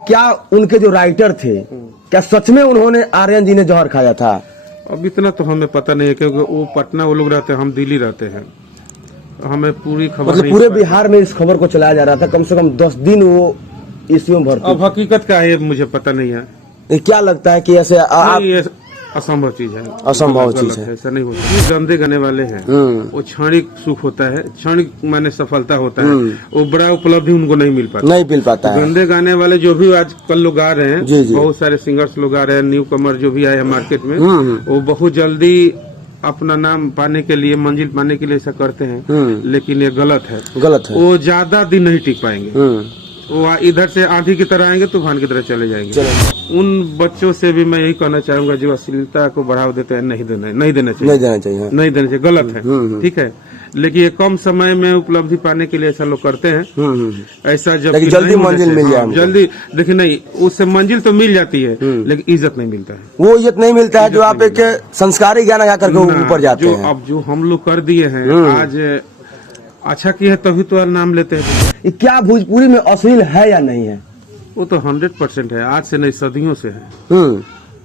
क्या उनके जो राइटर थे, क्या सच में उन्होंने आर्यन जी ने जहर खाया था? अब इतना तो हमें पता नहीं है क्योंकि वो पटना वो लोग रहते हैं, हम दिल्ली रहते हैं, हमें पूरी खबर मतलब नहीं पूरे पता। बिहार में इस खबर को चलाया जा रहा था, कम से कम 10 दिन वो इसी में भर्ती। अब हकीकत क्या है मुझे पता नहीं है। ये क्या लगता है कि ऐसे आप नहीं, ये असंभव चीज है, असंभव गलत चीज है। ऐसा नहीं होता। ये गंदे गाने वाले हैं, वो क्षणिक सुख होता है, क्षणिक माने सफलता होता है, वो बड़ा उपलब्धि उनको नहीं मिल पाता। नहीं मिल पाता है। गंदे गाने वाले जो भी आजकल लोग गा रहे हैं, जी, जी। बहुत सारे सिंगर्स लोग गा रहे हैं, न्यू कमर जो भी आए हैं मार्केट में, वो बहुत जल्दी अपना नाम पाने के लिए, मंजिल पाने के लिए ऐसा करते हैं, लेकिन ये गलत है। गलत है। वो ज्यादा दिन नहीं टिक पाएंगे, वो इधर से आंधी की तरह आएंगे, तूफान की तरह चले जाएंगे। उन बच्चों से भी मैं यही कहना चाहूंगा जो अश्लीलता को बढ़ावा देते हैं, नहीं देना चाहिए। नहीं देना चाहिए। नहीं देना चाहिए, गलत है, ठीक है। लेकिन ये कम समय में उपलब्धि पाने के लिए ऐसा लोग करते हैं। ऐसा जब जल्दी मंजिल मिल जाए, जल्दी देखिए, नहीं उससे मंजिल तो मिल जाती है, लेकिन इज्जत नहीं मिलता है। वो इज्जत नहीं मिलता है जो आप एक संस्कारी गाना गा करके ऊपर जाते हैं। अब जो हम लोग कर दिए हैं आज, अच्छा किया है तभी तो नाम लेते हैं। क्या भोजपुरी में अश्लील है या नहीं है? वो तो 100% है, आज से नहीं सदियों से है।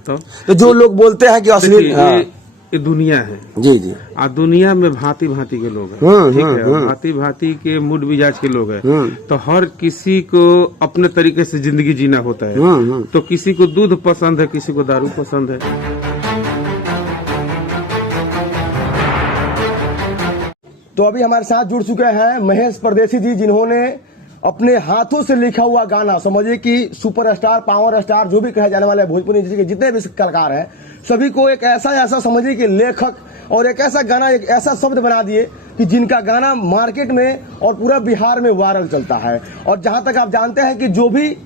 तो जो लोग बोलते हैं कि अश्लील, ये दुनिया है। जी जी। आ दुनिया में भांति भांति के लोग हैं, ठीक है, भांति भांति के मूड मिजाज के लोग हैं। तो हर किसी को अपने तरीके से जिंदगी जीना होता है। तो किसी को दूध पसंद है, किसी को दारू पसंद है। तो अभी हमारे साथ जुड़ चुके हैं महेश परदेसी जी, जिन्होंने अपने हाथों से लिखा हुआ गाना, समझिए कि सुपरस्टार, पावर स्टार जो भी कहे जाने वाले भोजपुरी इंडस्ट्री के जितने भी कलाकार हैं, सभी को एक ऐसा समझिए कि लेखक और एक ऐसा गाना, एक ऐसा शब्द बना दिए कि जिनका गाना मार्केट में और पूरा बिहार में वायरल चलता है। और जहां तक आप जानते हैं कि जो भी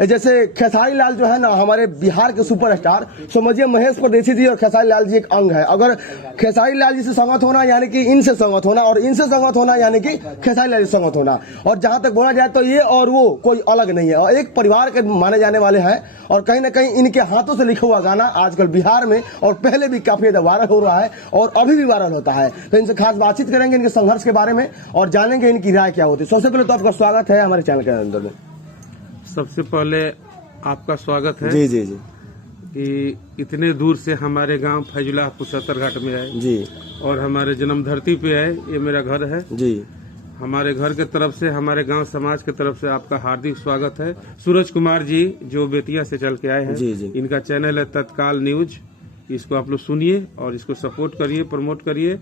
जैसे खेसारी लाल जो है ना, हमारे बिहार के सुपरस्टार, समझिए महेश परदेसी जी और खेसारी लाल जी एक अंग है। अगर खेसारी लाल जी से संगत होना यानी कि इनसे संगत होना, और इनसे संगत होना यानी कि खेसारी लाल जी से संगत होना। और जहां तक बोला जाए तो ये और वो कोई अलग नहीं है, और एक परिवार के माने जाने वाले हैं। और कहीं ना कहीं इनके हाथों से लिखा हुआ गाना आजकल बिहार में और पहले भी काफी ज्यादा वायरल हो रहा है और अभी भी वायरल होता है। तो इनसे खास बातचीत करेंगे इनके संघर्ष के बारे में और जानेंगे इनकी राय क्या होती है। सबसे पहले तो आपका स्वागत है हमारे चैनल के अंदर में। सबसे पहले आपका स्वागत है जी जी जी, कि इतने दूर से हमारे गांव फैजुला पुसत्तर घाट में आए जी, और हमारे जन्म धरती पे आए। ये मेरा घर है जी। हमारे घर के तरफ से, हमारे गांव समाज के तरफ से आपका हार्दिक स्वागत है। सूरज कुमार जी जो बेतिया से चल के आए हैं, जी, जी। इनका चैनल है तत्काल न्यूज, इसको आप लोग सुनिए और इसको सपोर्ट करिए, प्रमोट करिए,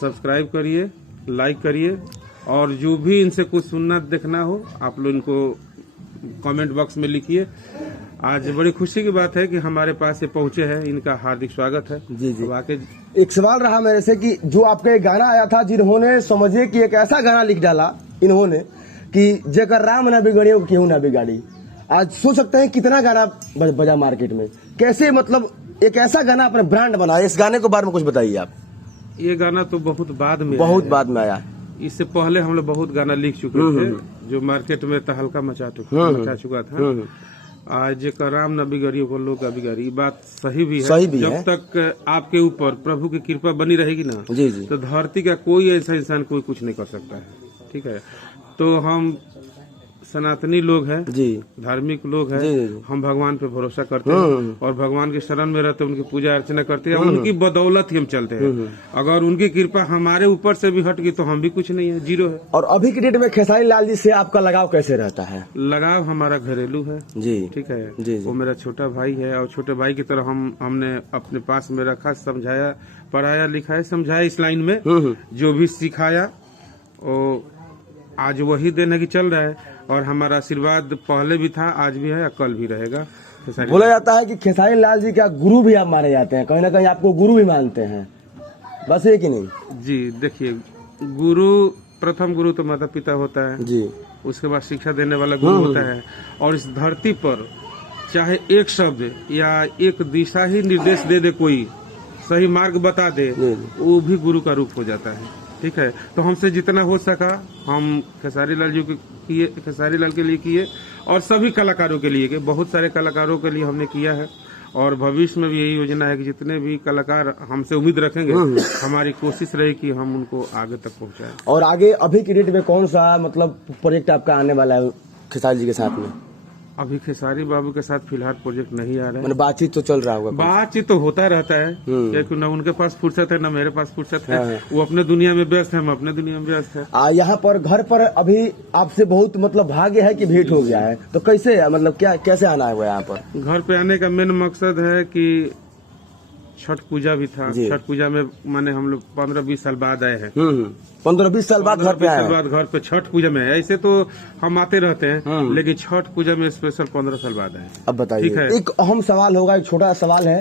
सब्सक्राइब करिए, लाइक करिए। और जो भी इनसे कुछ सुनना देखना हो आप लोग इनको कमेंट बॉक्स में लिखिए। आज बड़ी खुशी की बात है कि हमारे पास ये पहुंचे हैं, इनका हार्दिक स्वागत है। जी जी। वाकई एक सवाल रहा मेरे से कि जो आपका एक गाना आया था, जिन्होंने समझिए कि एक ऐसा गाना लिख डाला इन्होंने कि जेकर राम ना बिगड़े केहू ना बिगाड़ी। आज सोच सकते हैं कितना गाना बजा मार्केट में, कैसे मतलब एक ऐसा गाना अपने ब्रांड बना। इस गाने के बारे में कुछ बताइए आप। ये गाना तो बहुत बाद में आया। इससे पहले हम लोग बहुत गाना लिख चुके थे जो मार्केट में तहलका मचा चुका था। आज का राम न बिगड़ियो को लोग का बिगाड़ी, ये बात सही भी है। जब तक आपके ऊपर प्रभु की कृपा बनी रहेगी ना, जी जी, तो धरती का कोई ऐसा इंसान कोई कुछ नहीं कर सकता है, ठीक है। तो हम सनातनी लोग हैं जी, धार्मिक लोग हैं, हम भगवान पे भरोसा करते हैं और भगवान के शरण में रहते हैं, उनकी पूजा अर्चना करते हैं, उनकी बदौलत ही हम चलते हैं। अगर उनकी कृपा हमारे ऊपर से भी हट गई तो हम भी कुछ नहीं है, जीरो है। और अभी की डेट में खेसारी लाल जी से आपका लगाव कैसे रहता है? लगाव हमारा घरेलू है जी, ठीक है जी, वो मेरा छोटा भाई है और छोटे भाई की तरह हमने अपने पास में रखा, समझाया, पढ़ाया, लिखाया, समझाया, इस लाइन में जो भी सिखाया वो आज वही दिन है कि चल रहा है। और हमारा आशीर्वाद पहले भी था, आज भी है, कल भी रहेगा। बोला जाता है कि खेसारी लाल जी का गुरु भी आप माने जाते हैं, कहीं ना कहीं आपको गुरु भी मानते हैं, बस ये कि नहीं? जी देखिए, गुरु, प्रथम गुरु तो माता पिता होता है जी, उसके बाद शिक्षा देने वाला गुरु होता है। और इस धरती पर चाहे एक शब्द या एक दिशा ही निर्देश दे दे, कोई सही मार्ग बता दे, वो भी गुरु का रूप हो जाता है, ठीक है। तो हमसे जितना हो सका हम खेसारी लाल जी किए, खेसारी लाल के लिए किए और सभी कलाकारों के लिए, बहुत सारे कलाकारों के लिए हमने किया है। और भविष्य में भी यही योजना है कि जितने भी कलाकार हमसे उम्मीद रखेंगे, हमारी कोशिश रहे कि हम उनको आगे तक पहुंचाएं। और आगे अभी की डेट में कौन सा मतलब प्रोजेक्ट आपका आने वाला है खेसारी जी के साथ में? अभी खेसारी बाबू के साथ फिलहाल प्रोजेक्ट नहीं आ रहा है। मैंने बातचीत तो चल रहा होगा। बातचीत तो होता रहता है, क्योंकि न उनके पास फुर्सत है न मेरे पास फुर्सत है। हाँ। वो अपने दुनिया में व्यस्त है, हम अपने दुनिया में व्यस्त है। यहाँ पर घर पर अभी आपसे बहुत मतलब भाग्य है कि भेंट हो गया है, तो कैसे मतलब क्या कैसे आना है यहाँ पर? घर पे आने का मेन मकसद है कि छठ पूजा भी था। छठ पूजा में माने हम लोग 15-20 साल बाद आए हैं। 15-20 साल बाद घर पे आए हैं। बाद घर पे छठ पूजा में। ऐसे तो हम आते रहते हैं, लेकिन छठ पूजा में स्पेशल 15 साल बाद आए। अब बताइए, एक अहम सवाल होगा, एक छोटा सवाल है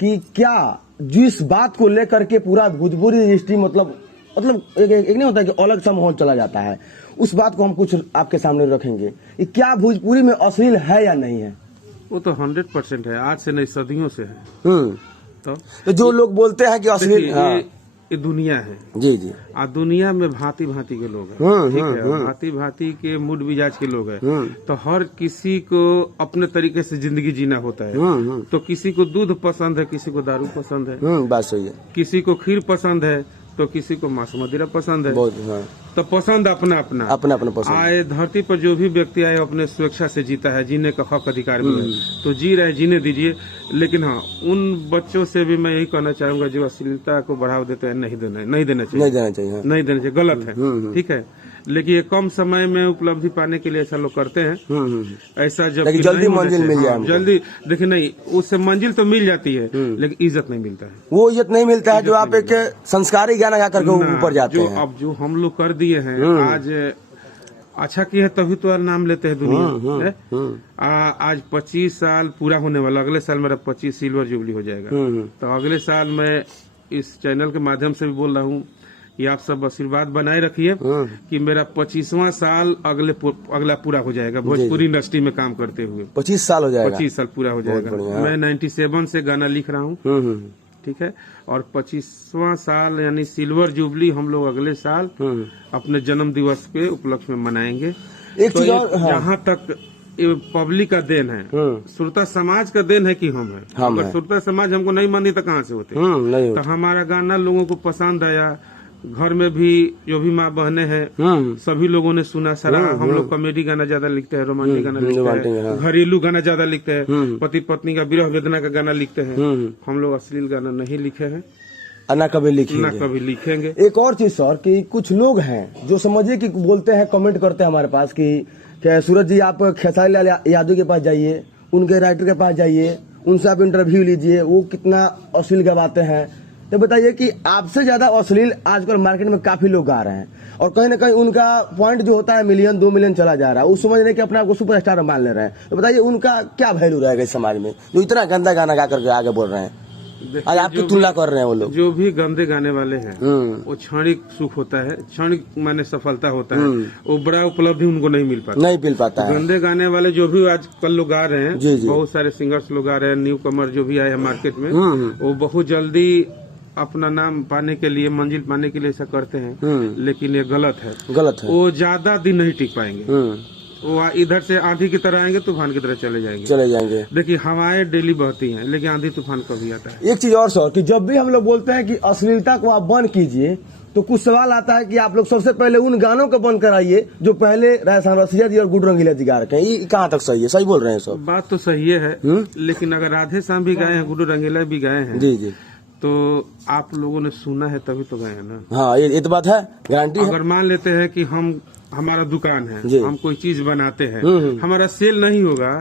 कि क्या जिस बात को लेकर के पूरा भोजपुरी इंडस्ट्री मतलब एक नहीं होता कि अलग सा माहौल चला जाता है, उस बात को हम कुछ आपके सामने रखेंगे। क्या भोजपुरी में अश्लील है या नहीं है? वो तो 100% है, आज से नहीं सदियों से है। तो जो लोग बोलते हैं कि अश्लील, ये दुनिया है। जी जी। आ दुनिया में भांति भांति के लोग हैं, ठीक है, भांति भांति के मूड मिजाज के लोग हैं। तो हर किसी को अपने तरीके से जिंदगी जीना होता है। तो किसी को दूध पसंद है, किसी को दारू पसंद है, बात सही है। किसी को खीर पसंद है, तो किसी को मांस मदिरा पसंद है। तो पसंद अपना अपना पसंद। आए धरती पर जो भी व्यक्ति आए अपने स्वेच्छा से जीता है, जीने का हक अधिकार मिला है, तो जी रहे, जीने दीजिए। लेकिन हाँ, उन बच्चों से भी मैं यही कहना चाहूंगा जो अश्लीलता को बढ़ावा देते हैं, नहीं देना चाहिए, गलत है, ठीक है। लेकिन ये कम समय में उपलब्धि पाने के लिए ऐसा लोग करते हैं। ऐसा जब जल्दी मंजिल मिल जाए, जल्दी देखिए, नहीं उससे मंजिल तो मिल जाती है, लेकिन इज्जत नहीं मिलता है। वो इज्जत नहीं मिलता है जो आप एक संस्कारी गाना गा करके ऊपर जाते हैं। अब जो हम लोग कर दिए हैं, आज अच्छा किया है तभी तो नाम लेते हैं दुनिया। आज 25 साल पूरा होने वाला, अगले साल मेरा 25 सिल्वर जुबली हो जाएगा। तो अगले साल मैं इस चैनल के माध्यम से भी बोल रहा हूँ कि आप सब आशीर्वाद बनाए रखिए कि मेरा 25वां साल अगला पूरा हो जाएगा भोजपुरी इंडस्ट्री में काम करते हुए। 25 साल हो जाएगा, 25 साल पूरा हो जाएगा। मैं 97 से गाना लिख रहा हूँ, ठीक है, और 25वां साल यानी सिल्वर जुबली हम लोग अगले साल अपने जन्म दिवस के उपलक्ष्य में मनाएंगे। एक चीज और, जहाँ तक पब्लिक का देन है, श्रोता समाज का देन है कि हम है। अगर श्रोता समाज हमको नहीं मानी तो कहाँ से होते? तो हमारा गाना लोगों को पसंद आया। घर में भी जो भी माँ बहने हैं सभी लोगों ने सुना, सारा। हम लोग कॉमेडी गाना ज्यादा लिखते हैं, रोमांटिक गाना लिखते हैं, घरेलू गाना ज्यादा लिखते हैं, पति पत्नी का विरह वेदना का गाना लिखते हैं। हम लोग अश्लील गाना नहीं लिखे हैं, ना कभी लिखेंगे। एक और चीज सर कि कुछ लोग हैं जो समझिए कि बोलते हैं, कमेंट करते हैं हमारे पास कि सूरज जी आप खेसारी लाल यादव के पास जाइए, उनके राइटर के पास जाइए, उनसे आप इंटरव्यू लीजिए, वो कितना अश्लील गवाते हैं। तो बताइए कि आपसे ज्यादा अश्लील आजकल मार्केट में काफी लोग गा रहे हैं, और कहीं ना कहीं उनका पॉइंट जो होता है 1-2 मिलियन चला जा रहा है, वो समझने कि अपने आप को सुपरस्टार मान ले रहे हैं। तो बताइए उनका क्या वैल्यू रहेगा इस समाज में जो इतना गंदा गाना गा करके आगे बोल रहे हैं, आज आपकी तुलना कर रहे हैं वो लोग। जो भी गंदे गाने वाले हैं वो क्षणिक सुख होता है, क्षणिक माने सफलता होता है, वो बड़ा उपलब्धि उनको नहीं मिल पाता है। गंदे गाने वाले जो भी आजकल लोग गा रहे हैं, बहुत सारे सिंगर्स लोग गा रहे हैं, न्यू कमर जो भी आए हैं मार्केट में, वो बहुत जल्दी अपना नाम पाने के लिए, मंजिल पाने के लिए ऐसा करते हैं। लेकिन ये गलत है। वो ज्यादा दिन नहीं टिक पाएंगे। वो इधर से आंधी की तरह आएंगे, तूफान की तरह चले जाएंगे। देखिए हवाएं डेली बहती हैं, लेकिन आंधी तूफान कभी आता है। एक चीज और सर कि जब भी हम लोग बोलते हैं कि अश्लीलता को आप बंद कीजिए, तो कुछ सवाल आता है कि आप लोग सबसे पहले उन गानों को बंद कराइए जो पहले राजस्थान रसिया जी और गुड्डू रंगीला जी गा रखे हैं। ये कहाँ तक सही है? सही बोल रहे हैं सब, बात तो सही है। लेकिन अगर राधे श्याम भी गाए हैं, गुड्डू रंगीला भी गाए हैं, जी, तो आप लोगों ने सुना है तभी तो गए हैं ना। हाँ, ये तो बात है, गारंटी है। अगर मान लेते हैं कि हमारा दुकान है, हम कोई चीज बनाते हैं, हमारा सेल नहीं होगा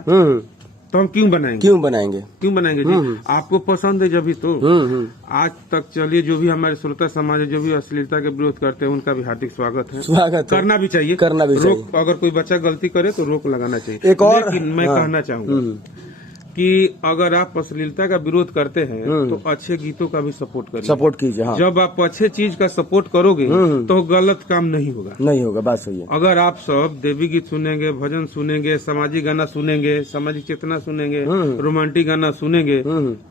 तो हम क्यों बनाएंगे जी? आपको पसंद है जब तो। आज तक चलिए, जो भी हमारे श्रोता समाज है, जो भी अश्लीलता के विरोध करते हैं, उनका भी हार्दिक स्वागत है। करना भी चाहिए। अगर कोई बच्चा गलती करे तो रोक लगाना चाहिए। एक और लेकिन मैं कहना चाहूंगा कि अगर आप अश्लीलता का विरोध करते हैं तो अच्छे गीतों का भी सपोर्ट कीजिए। हाँ। जब आप अच्छे चीज का सपोर्ट करोगे तो गलत काम नहीं होगा। बात सही है। अगर आप सब देवी गीत सुनेंगे, भजन सुनेंगे, सामाजिक गाना सुनेंगे, सामाजिक चेतना सुनेंगे, रोमांटिक गाना सुनेंगे,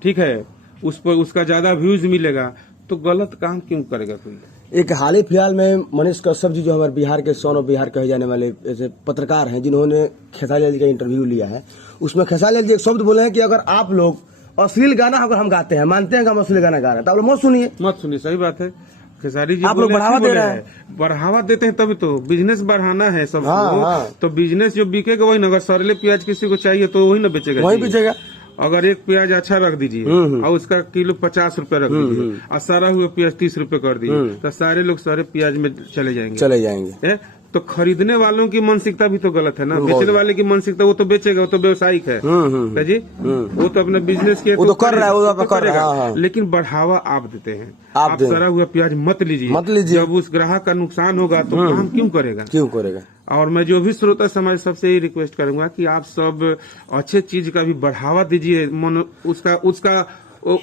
ठीक है, उस पर उसका ज्यादा व्यूज मिलेगा, तो गलत काम क्यों करेगा कोई? एक हाल ही फिलहाल में मनीष कश्यप जी, जो हमारे बिहार के सन ऑफ बिहार कहे जाने वाले ऐसे पत्रकार हैं, जिन्होंने खेसारी लाल जी का इंटरव्यू लिया है, उसमें खेसारी लाल जी एक शब्द बोले हैं कि अगर आप लोग अश्लील गाना अगर हम गाते हैं, मानते हैं कि हम अश्लील गाना गा रहे हैं, तो आप लोग मत सुनिए। सही बात है। खेसारी जी आप लोग बोले, बढ़ावा अच्छी दे बोले रहे हैं। बढ़ावा देते हैं तभी तो बिजनेस बढ़ाना है सबको। हाँ। तो बिजनेस जो बिकेगा वही ना, अगर सड़ले प्याज किसी को चाहिए तो वही ना बेचेगा। वही जी। बेचेगा। अगर एक प्याज अच्छा रख दीजिए और उसका किलो 50 रुपए रख दीजिए और सारा हुआ प्याज 30 रुपए कर दीजिए तो सारे लोग सारे प्याज में चले जाएंगे। तो खरीदने वालों की मानसिकता भी तो गलत है ना। बेचने वाले की मानसिकता, वो तो बेचेगा, वो तो व्यवसायिक है जी। वो तो अपना बिजनेस किया, वो तो कर रहा है, वो तो कर करेगा। रहा है। लेकिन बढ़ावा आप देते हैं। आप सड़ा हुआ प्याज मत लीजिए। जब उस ग्राहक का नुकसान होगा तो काम क्यों करेगा। और मैं जो भी श्रोता समाज सबसे ही रिक्वेस्ट करूंगा कि आप सब अच्छे चीज का भी बढ़ावा दीजिए,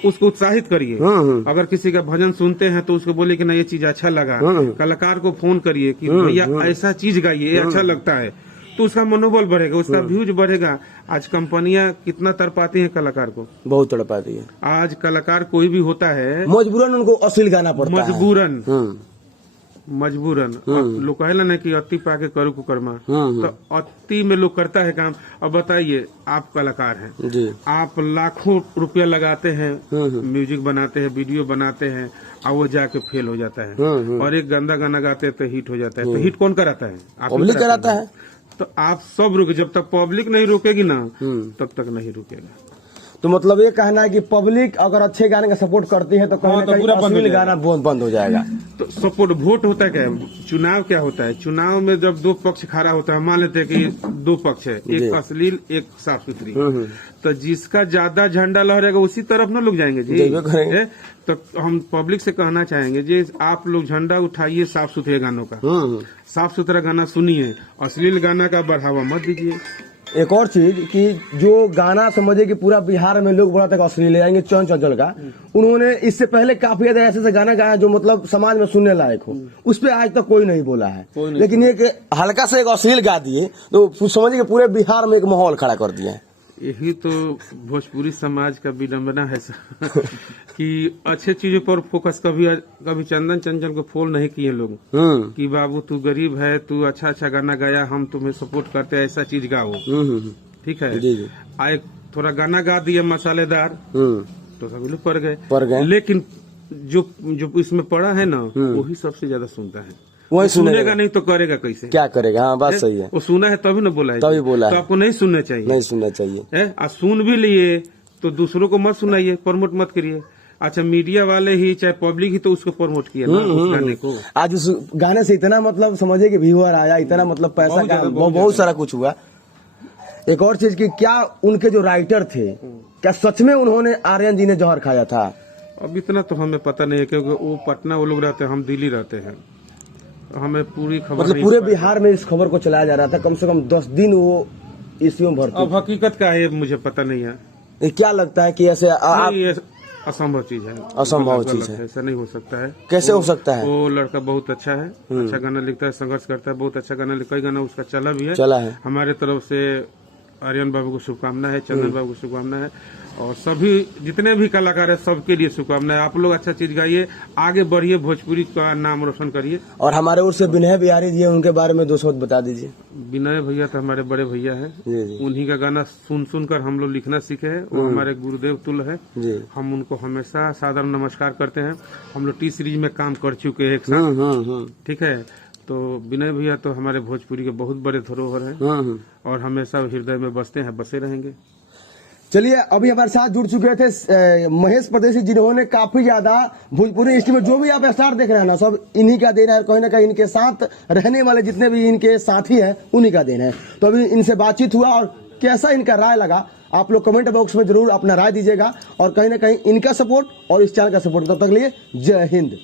उसको उत्साहित करिए। अगर किसी का भजन सुनते हैं तो उसको बोले कि ना ये चीज अच्छा लगा। कलाकार को फोन करिए कि भैया ऐसा चीज गाइए, ये अच्छा लगता है, तो उसका मनोबल बढ़ेगा, उसका व्यूज बढ़ेगा। आज कंपनियां कितना तड़पाती हैं कलाकार को, बहुत तड़पाती है। आज कलाकार कोई भी होता है मजबूरन उनको अश्लील गाना पड़ता है। मजबूरन लोग कहेला ना कि अति पाके करू कुकर्मा, तो अति में लोग करता है काम। अब बताइए, आप कलाकार हैं जी, आप लाखों रुपया लगाते हैं, म्यूजिक बनाते हैं, वीडियो बनाते हैं, और वो जाके फेल हो जाता है। और एक गंदा गाना गाते हैं तो हिट हो जाता है। तो हिट कौन कराता है? पब्लिक कराता है। तो आप सब रुके, जब तक पब्लिक नहीं रुकेगी ना तब तक नहीं रुकेगा। तो मतलब ये कहना है कि पब्लिक अगर अच्छे गाने का सपोर्ट करती है तो कहीं ना कहीं अश्लील गाना बंद हो जाएगा। तो सपोर्ट वोट होता है क्या? चुनाव क्या होता है? चुनाव में जब दो पक्ष खड़ा होता है, मान लेते हैं कि दो पक्ष है, एक अश्लील एक साफ सुथरी, तो जिसका ज्यादा झंडा लहरेगा उसी तरफ ना लोग जाएंगे जी। तो हम पब्लिक से कहना चाहेंगे जी, आप लोग झंडा उठाइए साफ सुथरे गानों का, साफ सुथरा गाना सुनिए, अश्लील गाना का बढ़ावा मत दीजिए। एक और चीज कि जो गाना समझे कि पूरा बिहार में लोग बड़ा तक अश्लील ले जाएंगे, चौन चंचल का, उन्होंने इससे पहले काफी ज्यादा ऐसे गाना गाया जो मतलब समाज में सुनने लायक हो, उस पर आज तक कोई नहीं बोला है। लेकिन ये हल्का से एक अश्लील गा दिए तो समझिए पूरे बिहार में एक माहौल खड़ा कर दिया है। यही तो भोजपुरी समाज का विडम्बना है कि अच्छे चीजों पर फोकस कभी चंदन चंचल को फॉलो नहीं किए लोग कि बाबू तू गरीब है, तू अच्छा गाना गाया, हम तुम्हें सपोर्ट करते हैं, ऐसा चीज गाओ। ठीक है जी। एक थोड़ा गाना गा दिया मसालेदार तो सभी लोग पड़ गए। लेकिन जो इसमें पड़ा है ना वही सबसे ज्यादा सुनता है। वही सुनेगा नहीं तो करेगा कैसे? क्या करेगा? हाँ, बात सही है। वो सुना है तभी ना बोला है, तभी बोला तो आपको नहीं सुनना चाहिए। और सुन भी लिए तो दूसरों को मत सुनाइए, प्रमोट मत करिए। अच्छा, मीडिया वाले ही चाहे पब्लिक ही तो उसको प्रमोट किया ना उस गाने को। आज उस गाने से इतना मतलब समझिए कि व्यूअर आया, इतना मतलब पैसा का बहुत सारा कुछ हुआ। एक और चीज की, क्या उनके जो राइटर थे, क्या सच में उन्होंने आर्यन जी ने जहर खाया था? अब इतना तो हमें पता नहीं है, क्योंकि वो पटना वो लोग रहते हैं, हम दिल्ली रहते हैं, हमें पूरी खबर मतलब पूरे बिहार में इस खबर को चलाया जा रहा था, कम से कम 10 दिन वो इसी में भर्ती। अब हकीकत क्या है मुझे पता नहीं है। क्या लगता है कि ऐसे असंभव चीज है, असंभव चीज है, ऐसा नहीं हो सकता है। कैसे हो सकता है? वो लड़का बहुत अच्छा है, अच्छा गाना लिखता है, संघर्ष करता है, बहुत अच्छा गाना, कई गाना उसका चला भी है। हमारे तरफ से आर्यन बाबू को शुभकामना है, चंदन बाबू को शुभकामना है, और सभी जितने भी कलाकार है सबके लिए शुभकामनाएं। आप लोग अच्छा चीज गाइए, आगे बढ़िए, भोजपुरी का नाम रोशन करिए। और हमारे ओर से विनय बिहारी जी, उनके बारे में 2 शब्द बता दीजिए। विनय भैया तो हमारे बड़े भैया है, उन्हीं का गाना सुन कर हम लोग लिखना सीखे हैं। वो हमारे गुरुदेव तुल्य है, हम उनको हमेशा सादर नमस्कार करते हैं। हम लोग टी सीरीज में काम कर चुके हैं एक साथ, ठीक है। तो विनय भैया तो हमारे भोजपुरी के बहुत बड़े धरोहर हैं और हमेशा हृदय में बसते हैं, बसे रहेंगे। चलिए, अभी हमारे साथ जुड़ चुके थे महेश परदेसी, जिन्होंने काफी ज्यादा भोजपुरी इंडस्ट्री में जो भी आप स्टार देख रहे हैं ना, सब इन्हीं का देन है। कहीं ना कहीं इनके साथ रहने वाले जितने भी इनके साथी हैं उन्हीं का देन है। तो अभी इनसे बातचीत हुआ और कैसा इनका राय लगा आप लोग कमेंट बॉक्स में जरूर अपना राय दीजिएगा, और कहीं ना कहीं इनका सपोर्ट और इस चैनल का सपोर्ट। तब तक लिए जय हिंद।